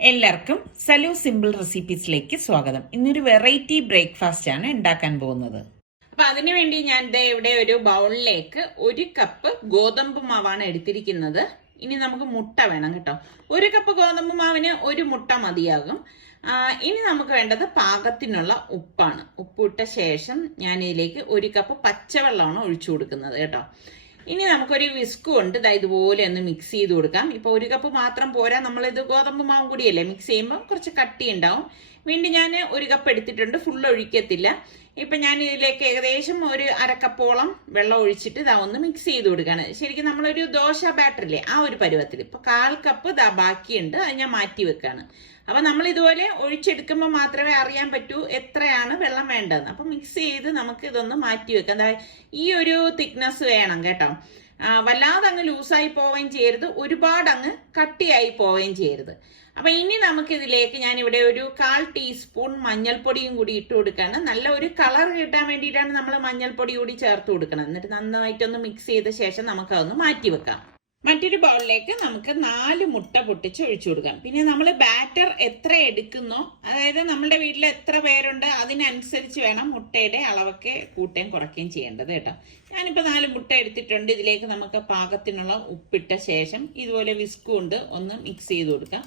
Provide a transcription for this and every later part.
എല്ലാവർക്കും സലു സിമ്പിൾ റെസിപ്പീസിലേക്ക് സ്വാഗതം. ഇന്നൊരു വെറൈറ്റി ബ്രേക്ക്ഫാസ്റ്റ് ആണ് ഉണ്ടാക്കാൻ പോകുന്നത്. അപ്പൊ അതിനുവേണ്ടി ഞാൻ ഇവിടെ ഒരു ബൗളിലേക്ക് 1 കപ്പ് ഗോതമ്പ് മാവാണ് എടുത്തിരിക്കുന്നത്. ഇനി നമുക്ക് മുട്ട വേണം കേട്ടോ. 1 കപ്പ് ഗോതമ്പ് മാവിന് 1 മുട്ട മതിയാകും. ഇനി നമുക്ക് വേണ്ടത് പാകത്തിനുള്ള ഉപ്പാണ്. ഉപ്പിട്ട ശേഷം ഞാൻ ഇതിലേക്ക് 1 കപ്പ് പച്ചവെള്ളമാണ് ഒഴിച്ചു കൊടുക്കുന്നത് കേട്ടോ. ഇനി നമുക്കൊരു വിസ്ക് കൊണ്ട് ഇതുപോലെ ഒന്ന് മിക്സ് ചെയ്ത് കൊടുക്കാം. ഇപ്പൊ 1 കപ്പ് മാത്രം പോരാ, നമ്മളിത് ഗോതമ്പ് മാവും കൂടിയല്ലേ മിക്സ് ചെയ്യുമ്പോൾ കുറച്ച് കട്ടി ഉണ്ടാവും. വീണ്ടും ഞാൻ 1 കപ്പ് എടുത്തിട്ടുണ്ട്, ഫുൾ ഒഴിക്കത്തില്ല. ഇപ്പൊ ഞാൻ ഇതിലേക്ക് ഏകദേശം ഒരു 1/2 കപ്പോളം വെള്ളം ഒഴിച്ചിട്ട് ഒന്ന് മിക്സ് ചെയ്ത് കൊടുക്കുകയാണ്. ശരിക്കും നമ്മളൊരു ദോശ ബാറ്ററില്ലേ ആ ഒരു പരുവത്തിൽ. ഇപ്പൊ 1/4 കപ്പ് ബാക്കിയുണ്ട്, അത് ഞാൻ മാറ്റി വെക്കാണ്. അപ്പൊ നമ്മൾ ഇതുപോലെ ഒഴിച്ചെടുക്കുമ്പോൾ മാത്രമേ അറിയാൻ പറ്റൂ എത്രയാണ് വെള്ളം വേണ്ടതെന്ന്. അപ്പൊ മിക്സ് ചെയ്ത് നമുക്ക് ഇതൊന്ന് മാറ്റി വെക്കാം. ഈ ഒരു തിക്നെസ് വേണം കേട്ടോ. വല്ലാതെ അങ്ങ് ലൂസായി പോവുകയും ചെയ്യരുത്, ഒരുപാട് അങ്ങ് കട്ടിയായി പോവുകയും ചെയ്യരുത്. അപ്പൊ ഇനി നമുക്ക് ഇതിലേക്ക് ഞാൻ ഇവിടെ ഒരു 1/4 ടീസ്പൂൺ മഞ്ഞൾപ്പൊടിയും കൂടി ഇട്ട് കൊടുക്കാണ്. നല്ല ഒരു കളർ കിട്ടാൻ വേണ്ടിയിട്ടാണ് നമ്മൾ മഞ്ഞൾപ്പൊടി കൂടി ചേർത്ത് കൊടുക്കണം. എന്നിട്ട് നന്നായിട്ടൊന്ന് മിക്സ് ചെയ്ത ശേഷം നമുക്ക് അതൊന്ന് മാറ്റി വെക്കാം. മറ്റൊരു ബൗളിലേക്ക് നമുക്ക് 4 മുട്ട പൊട്ടിച്ച് ഒഴിച്ചു കൊടുക്കാം. പിന്നെ നമ്മൾ ബാറ്റർ എത്ര എടുക്കുന്നോ, അതായത് നമ്മുടെ വീട്ടിൽ എത്ര പേരുണ്ട് അതിനനുസരിച്ച് വേണം മുട്ടയുടെ അളവൊക്കെ കൂട്ടുകയും കുറയ്ക്കുകയും ചെയ്യേണ്ടത് കേട്ടോ. ഞാനിപ്പോൾ 4 മുട്ട എടുത്തിട്ടുണ്ട്. ഇതിലേക്ക് നമുക്ക് പാകത്തിനുള്ള ഉപ്പിട്ട ശേഷം ഇതുപോലെ വിസ്ക് കൊണ്ട് ഒന്ന് മിക്സ് ചെയ്ത് കൊടുക്കാം.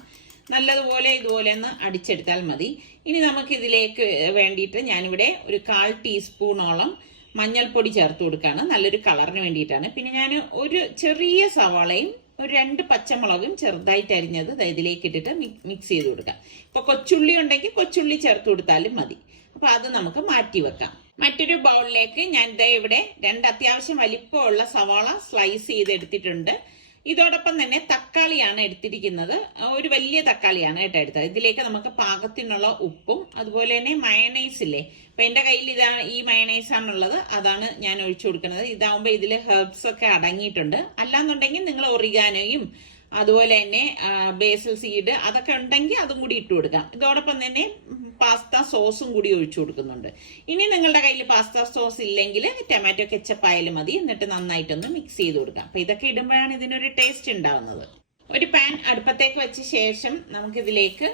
നല്ലതുപോലെ ഇതുപോലെ ഒന്ന് അടിച്ചെടുത്താൽ മതി. ഇനി നമുക്ക് ഇതിലേക്ക് വേണ്ടിയിട്ട് ഞാനിവിടെ ഒരു 1/4 ടീസ്പൂണോളം മഞ്ഞൾപ്പൊടി ചേർത്ത് കൊടുക്കുകയാണ്, നല്ലൊരു കളറിന് വേണ്ടിയിട്ടാണ്. പിന്നെ ഞാൻ ഒരു ചെറിയ സവാളയും ഒരു 2 പച്ചമുളകും ചെറുതായിട്ട് അരിഞ്ഞത് ഇതിലേക്ക് ഇട്ടിട്ട് മിക്സ് ചെയ്ത് കൊടുക്കാം. ഇപ്പൊ കൊച്ചുള്ളി ഉണ്ടെങ്കിൽ കൊച്ചുള്ളി ചേർത്ത് കൊടുത്താലും മതി. അപ്പൊ അത് നമുക്ക് മാറ്റി വെക്കാം. മറ്റൊരു ബൗളിലേക്ക് ഞാൻ ഇവിടെ 2 അത്യാവശ്യം വലിപ്പമുള്ള സവാള സ്ലൈസ് ചെയ്ത് എടുത്തിട്ടുണ്ട്. ഇതോടൊപ്പം തന്നെ തക്കാളിയാണ് എടുത്തിരിക്കുന്നത്, ഒരു വലിയ തക്കാളിയാണ് കേട്ടോ എടുത്തത്. ഇതിലേക്ക് നമുക്ക് പാകത്തിനുള്ള ഉപ്പും അതുപോലെ തന്നെ മയണൈസ് ഇല്ലേ, അപ്പൊ എന്റെ കയ്യിൽ ഈ മയണൈസ് ആണുള്ളത്, അതാണ് ഞാൻ ഒഴിച്ചു കൊടുക്കുന്നത്. ഇതാവുമ്പോ ഇതിൽ ഹെർബ്സ് ഒക്കെ അടങ്ങിയിട്ടുണ്ട്. അല്ലാന്നുണ്ടെങ്കിൽ നിങ്ങൾ ഒറിഗാനോയും അതുപോലെ തന്നെ ബേസിൽ സീഡ് അതൊക്കെ ഉണ്ടെങ്കിൽ അതും കൂടി ഇട്ട് കൊടുക്കാം. ഇതോടൊപ്പം തന്നെ പാസ്ത സോസും കൂടി ഒഴിച്ചു കൊടുക്കുന്നുണ്ട്. ഇനി നിങ്ങളുടെ കയ്യിൽ പാസ്ത സോസ് ഇല്ലെങ്കിൽ ടൊമാറ്റോ കെച്ചപ്പ് ആയാലും മതി. എന്നിട്ട് നന്നായിട്ടൊന്ന് മിക്സ് ചെയ്ത് കൊടുക്കാം. അപ്പൊ ഇതൊക്കെ ഇടുമ്പോഴാണ് ഇതിനൊരു ടേസ്റ്റ് ഉണ്ടാവുന്നത്. ഒരു പാൻ അടുപ്പത്തേക്ക് വെച്ച ശേഷം നമുക്കിതിലേക്ക്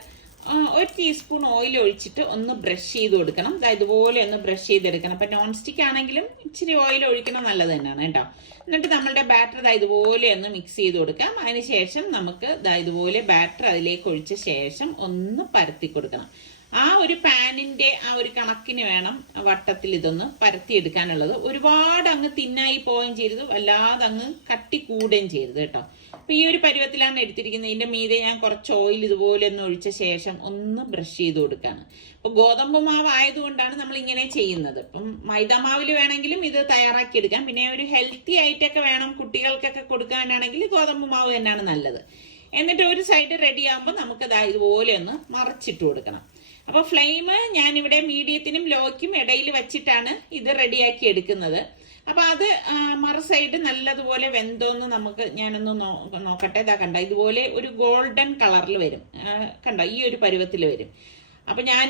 1 ടീസ്പൂൺ ഓയിൽ ഒഴിച്ചിട്ട് ഒന്ന് ബ്രഷ് ചെയ്ത് കൊടുക്കണം. ഇതുപോലെ ഒന്ന് ബ്രഷ് ചെയ്തെടുക്കണം. അപ്പൊ നോൺ സ്റ്റിക്ക് ആണെങ്കിലും ഇച്ചിരി ഓയിൽ ഒഴിക്കണം, നല്ലത് തന്നെയാണ് കേട്ടോ. എന്നിട്ട് നമ്മളുടെ ബാറ്റർ ഇതുപോലെ ഒന്ന് മിക്സ് ചെയ്ത് കൊടുക്കാം. അതിനുശേഷം നമുക്ക് ഇതുപോലെ ബാറ്റർ അതിലേക്ക് ഒഴിച്ച ശേഷം ഒന്ന് പരത്തി കൊടുക്കണം. ആ ഒരു പാനിന്റെ ആ ഒരു കണക്കിന് വേണം വട്ടത്തിൽ ഇതൊന്ന് പരത്തിയെടുക്കാനുള്ളത്. ഒരുപാട് അങ്ങ് തിന്നായി പോവുകയും ചെയ്യരുത്, വല്ലാതെ അങ്ങ് കട്ടി കൂടുകയും ചെയ്യരുത് കേട്ടോ. അപ്പൊ ഈ ഒരു പരുവത്തിലാണ് എടുത്തിരിക്കുന്നത്. ഇതിന്റെ മീതെ ഞാൻ കുറച്ച് ഓയിൽ ഇതുപോലെ ഒന്ന് ഒഴിച്ച ശേഷം ഒന്ന് ബ്രഷ് ചെയ്ത് കൊടുക്കാണ്. അപ്പൊ ഗോതമ്പ് മാവ് ആയതുകൊണ്ടാണ് നമ്മൾ ഇങ്ങനെ ചെയ്യുന്നത്. ഇപ്പം മൈദാമാവിൽ വേണമെങ്കിലും ഇത് തയ്യാറാക്കി എടുക്കാം. പിന്നെ ഒരു ഹെൽത്തി ആയിട്ടൊക്കെ വേണം കുട്ടികൾക്കൊക്കെ കൊടുക്കാനാണെങ്കിൽ ഗോതമ്പ് മാവ് തന്നെയാണ് നല്ലത്. എന്നിട്ട് ഒരു സൈഡ് റെഡി ആകുമ്പോൾ നമുക്ക് ഇതുപോലെ ഒന്ന് മറച്ചിട്ട് കൊടുക്കണം. അപ്പൊ ഫ്ലെയിം ഞാനിവിടെ മീഡിയത്തിനും ലോയ്ക്കും ഇടയിൽ വെച്ചിട്ടാണ് ഇത് റെഡിയാക്കി എടുക്കുന്നത്. അപ്പൊ അത് മറു സൈഡ് നല്ലതുപോലെ വെന്തോന്ന് നമുക്ക് ഞാനൊന്ന് നോക്കട്ടെ. കണ്ട ഇതുപോലെ ഒരു ഗോൾഡൻ കളറിൽ വരും, കണ്ടോ ഈ ഒരു പരുവത്തിൽ വരും. അപ്പൊ ഞാൻ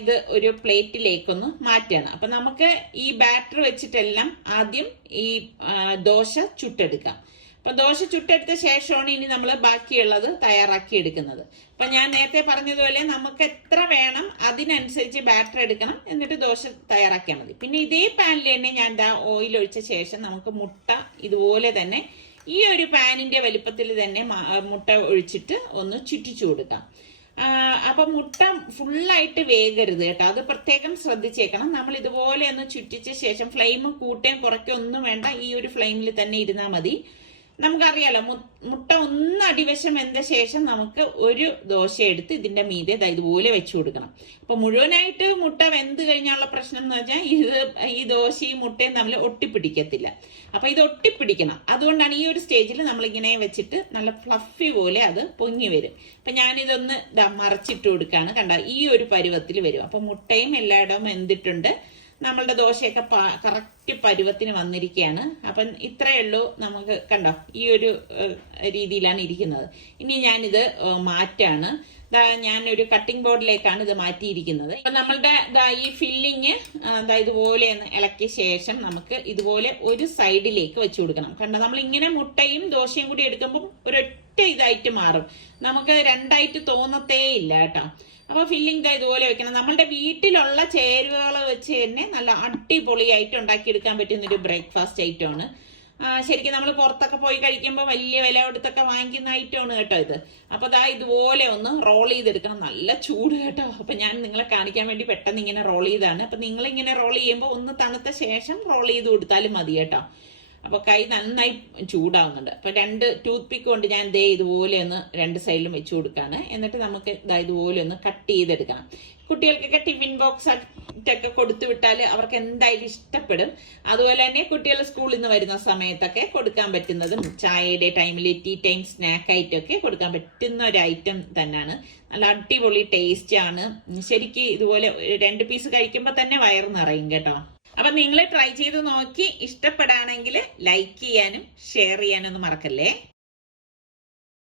ഇത് ഒരു പ്ലേറ്റിലേക്കൊന്ന് മാറ്റാണ്. അപ്പൊ നമുക്ക് ഈ ബാറ്റർ വെച്ചിട്ടെല്ലാം ആദ്യം ഈ ദോശ ചുട്ടെടുക്കാം. അപ്പൊ ദോശ ചുട്ടെടുത്ത ശേഷമാണ് ഇനി നമ്മൾ ബാക്കിയുള്ളത് തയ്യാറാക്കി എടുക്കുന്നത്. അപ്പൊ ഞാൻ നേരത്തെ പറഞ്ഞതുപോലെ നമുക്ക് എത്ര വേണം അതിനനുസരിച്ച് ബാറ്റർ എടുക്കണം, എന്നിട്ട് ദോശ തയ്യാറാക്കിയാൽ മതി. പിന്നെ ഇതേ പാനിൽ തന്നെ ഞാൻ ഓയിൽ ഒഴിച്ച ശേഷം നമുക്ക് മുട്ട ഇതുപോലെ തന്നെ ഈ ഒരു പാനിന്റെ വലിപ്പത്തിൽ തന്നെ മുട്ട ഒഴിച്ചിട്ട് ഒന്ന് ചുറ്റിച്ചു കൊടുക്കാം. അപ്പൊ മുട്ട ഫുള്ളായിട്ട് വേഗരുത് കേട്ടോ, അത് പ്രത്യേകം ശ്രദ്ധിച്ചേക്കണം. നമ്മൾ ഇതുപോലെ ഒന്ന് ചുറ്റിച്ച ശേഷം ഫ്ലെയിം കൂട്ടുകയും കുറയ്ക്കുകയും ഒന്നും വേണ്ട, ഈ ഒരു ഫ്ലെയിമിൽ തന്നെ ഇരുന്നാൽ മതി. നമുക്കറിയാലോ മുട്ട ഒന്ന് അടിവശം വെന്ത ശേഷം നമുക്ക് ഒരു ദോശ എടുത്ത് ഇതിന്റെ മീതെ ഇതുപോലെ വെച്ചു കൊടുക്കണം. അപ്പൊ മുഴുവനായിട്ട് മുട്ട വെന്ത് കഴിഞ്ഞാലുള്ള പ്രശ്നം എന്ന് വെച്ചാൽ ഈ ദോശയും മുട്ടയും തമ്മിൽ ഒട്ടിപ്പിടിക്കത്തില്ല. അപ്പൊ ഇത് ഒട്ടിപ്പിടിക്കണം. അതുകൊണ്ടാണ് ഈ ഒരു സ്റ്റേജിൽ നമ്മളിങ്ങനെ വെച്ചിട്ട് നല്ല ഫ്ലഫി പോലെ അത് പൊങ്ങി വരും. അപ്പൊ ഞാനിതൊന്ന് മറച്ചിട്ട് കൊടുക്കുകയാണ്. കണ്ട ഈ ഒരു പരുവത്തിൽ വരും. അപ്പൊ മുട്ടയും എല്ലായിടവും വെന്തിട്ടുണ്ട്. നമ്മളുടെ ദോശയൊക്കെ കറക്റ്റ് പരുവത്തിന് വന്നിരിക്കുകയാണ്. അപ്പം ഇത്രയേ ഉള്ളൂ. നമുക്ക് കണ്ടോ ഈ ഒരു രീതിയിലാണ് ഇരിക്കുന്നത്. ഇനി ഞാനിത് മാറ്റാണ്. ഞാനൊരു കട്ടിംഗ് ബോർഡിലേക്കാണ് ഇത് മാറ്റിയിരിക്കുന്നത്. അപ്പൊ നമ്മളുടെ ഈ ഫില്ലിങ് ഇതുപോലെ ഒന്ന് ഇളക്കിയ ശേഷം നമുക്ക് ഇതുപോലെ ഒരു സൈഡിലേക്ക് വെച്ചു കൊടുക്കണം. കണ്ടോ നമ്മൾ ഇങ്ങനെ മുട്ടയും ദോശയും കൂടി എടുക്കുമ്പോൾ ഒരൊറ്റ ഒറ്റ ഇതായിട്ട് മാറും, നമുക്ക് രണ്ടായിട്ട് തോന്നത്തേ ഇല്ല കേട്ടോ. അപ്പൊ ഫില്ലിംഗ് ഇതുപോലെ വെക്കണം. നമ്മളുടെ വീട്ടിലുള്ള ചേരുവകൾ വെച്ച് തന്നെ നല്ല അടിപൊളിയായിട്ട് ഉണ്ടാക്കിയെടുക്കാൻ പറ്റുന്ന ഒരു ബ്രേക്ക്ഫാസ്റ്റ് ഐറ്റമാണ്. ശരിക്കും നമ്മൾ പുറത്തൊക്കെ പോയി കഴിക്കുമ്പോൾ വലിയ വില കൊടുത്തൊക്കെ വാങ്ങിക്കുന്ന ഐറ്റമാണ് കേട്ടോ ഇത്. അപ്പൊ ഇതുപോലെ ഒന്ന് റോൾ ചെയ്തെടുക്കണം. നല്ല ചൂട് കേട്ടോ. അപ്പൊ ഞാൻ നിങ്ങളെ കാണിക്കാൻ വേണ്ടി പെട്ടെന്ന് ഇങ്ങനെ റോൾ ചെയ്താണ്. അപ്പൊ നിങ്ങൾ ഇങ്ങനെ റോൾ ചെയ്യുമ്പോൾ ഒന്ന് തണുത്ത ശേഷം റോൾ ചെയ്ത് കൊടുത്താലും മതി കേട്ടോ. അപ്പൊ കൈ നന്നായി ചൂടാവുന്നുണ്ട്. അപ്പൊ 2 ടൂത്ത് പിക്ക് കൊണ്ട് ഞാൻ ഇതുപോലെ ഒന്ന് 2 സൈഡിലും വെച്ച് കൊടുക്കാണ്. എന്നിട്ട് നമുക്ക് ഇതുപോലെ ഒന്ന് കട്ട് ചെയ്തെടുക്കണം. കുട്ടികൾക്കൊക്കെ ടിഫിൻ ബോക്സ് ആയിട്ടൊക്കെ കൊടുത്തു വിട്ടാൽ അവർക്ക് എന്തായാലും ഇഷ്ടപ്പെടും. അതുപോലെ തന്നെ കുട്ടികൾ സ്കൂളിൽ നിന്ന് വരുന്ന സമയത്തൊക്കെ കൊടുക്കാൻ പറ്റുന്നതും ചായയുടെ ടൈമിൽ ടീ ടൈം സ്നാക്ക് ആയിട്ടൊക്കെ കൊടുക്കാൻ പറ്റുന്ന ഒരു ഐറ്റം തന്നെയാണ്. നല്ല അടിപൊളി ടേസ്റ്റ് ആണ്. ശരിക്കും ഇതുപോലെ 2 പീസ് കഴിക്കുമ്പോൾ തന്നെ വയറ് നിറയും കേട്ടോ. അപ്പൊ നിങ്ങൾ ട്രൈ ചെയ്ത് നോക്കി ഇഷ്ടപ്പെടുകയാണെങ്കിൽ ലൈക്ക് ചെയ്യാനും ഷെയർ ചെയ്യാനും ഒന്നും മറക്കല്ലേ.